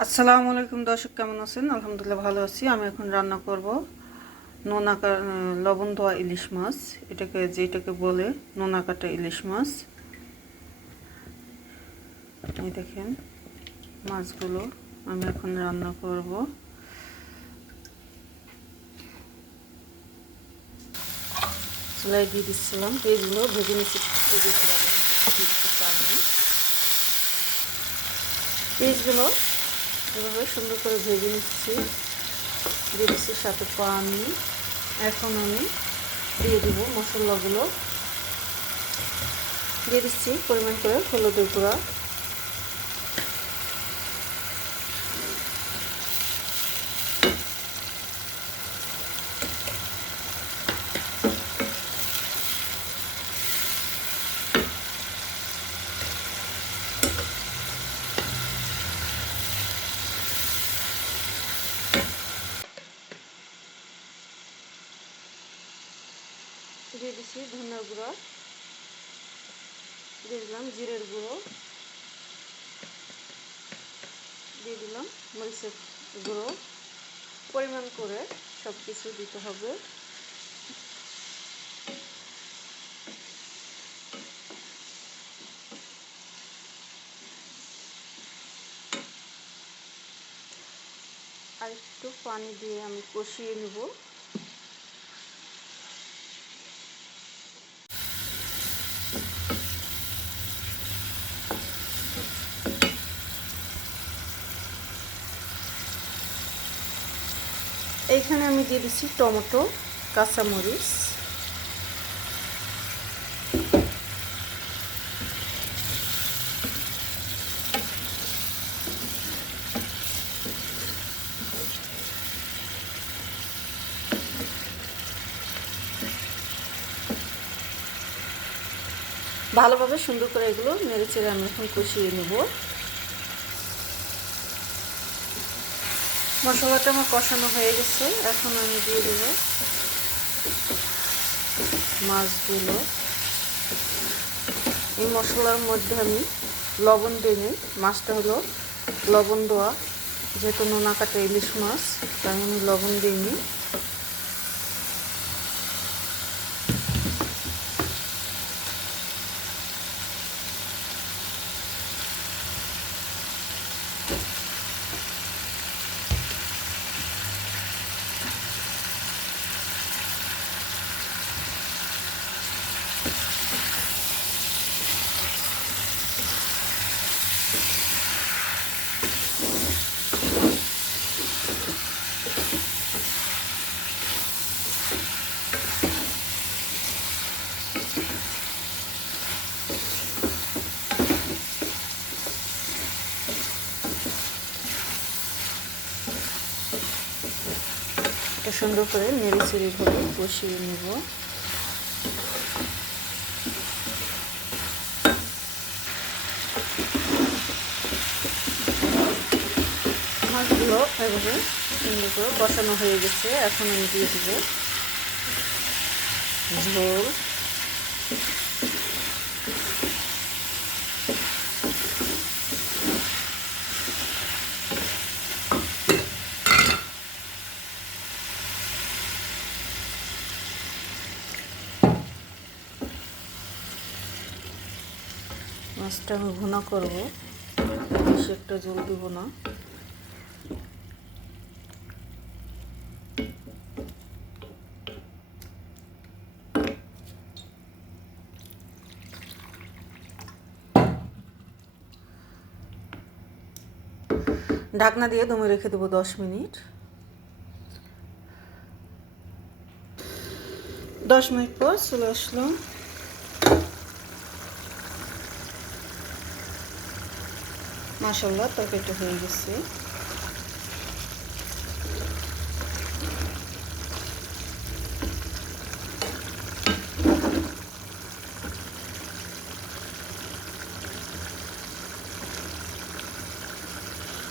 আসসালামু আলাইকুম দর্শক, কেমন আছেন? আলহামদুলিল্লাহ ভালো আছি। আমি এখন রান্না করব লবণ দেওয়া ইলিশ মাছ। যেটাকে বলে নোনা কাটা ইলিশ মাছ। এই দেখেন মাছগুলো আমি এখন রান্না করব। চুলায় দিয়ে দিচ্ছিলাম, পেঁয়াজগুলো ভেজে নিচ্ছি। পেঁয়াজগুলো এভাবে সুন্দর করে ভেজে নিচ্ছি, দিয়ে দিচ্ছি সাথে পানি। এখন আমি দিয়ে দিব মশলাগুলো, দিয়ে দিচ্ছি পরিমাণ করে হলুদের গুঁড়া, দিয়ে দিচ্ছি ধনিয়ার গুঁড়া, দিয়ে দিলাম জিরের গুঁড়ো, দিয়ে দিলাম মরিচের গুঁড়ো। পরিমাণ করে সব কিছু দিতে হবে। আর একটু পানি দিয়ে আমি কষিয়ে নেব। এইখানে আমি দিয়ে দিচ্ছি টমেটো, কাঁচামরিচ, ভালোভাবে সুন্দর করে এগুলো নেড়ে চেড়ে আমি এখন কষিয়ে নেব। মশলাটা আমার কষানো হয়ে গেছে, এখন আমি দিয়ে দেব মাছগুলো। এই মশলার মধ্যে আমি লবণ দিইনি, মাছটা হলো লবণ দেওয়া, যেহেতু নোনা কাটা ইলিশ মাছ, তাই আমি লবণ দিইনি। এটা সুন্দর করে নেড়ে চেড়ে ভাবে কষিয়ে নেব। মাছগুলো এভাবে সুন্দর করে কষানো হয়ে গেছে, এখন আমি দিয়ে দেব ঝোল। মাছটা আমি ভুনা করব, বেশি একটা ঝোল দিব না। ঢাকনা দিয়ে দমে রেখে দেবো 10 মিনিট। 10 মিনিট পর চলে আসলো। মাশাআল্লাহ, তরকারিটা হয়ে গেছে।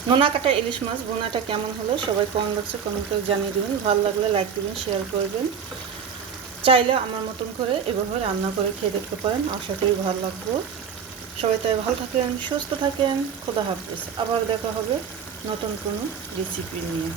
নোনা কাটা ইলিশ মাছ ভুনাটা কেমন হলো সবাই কমেন্ট বক্সে কমেন্ট করে জানিয়ে দেবেন। ভালো লাগলে লাইক দেবেন, শেয়ার করবেন। চাইলে আমার মতন করে এভাবে রান্না করে খেয়ে দেখতে পারেন, আশা করি ভালো লাগবে। সবাই তাই ভালো থাকেন, সুস্থ থাকেন। খোদা হাফেজ। আবার দেখা হবে নতুন কোনো রেসিপি নিয়ে।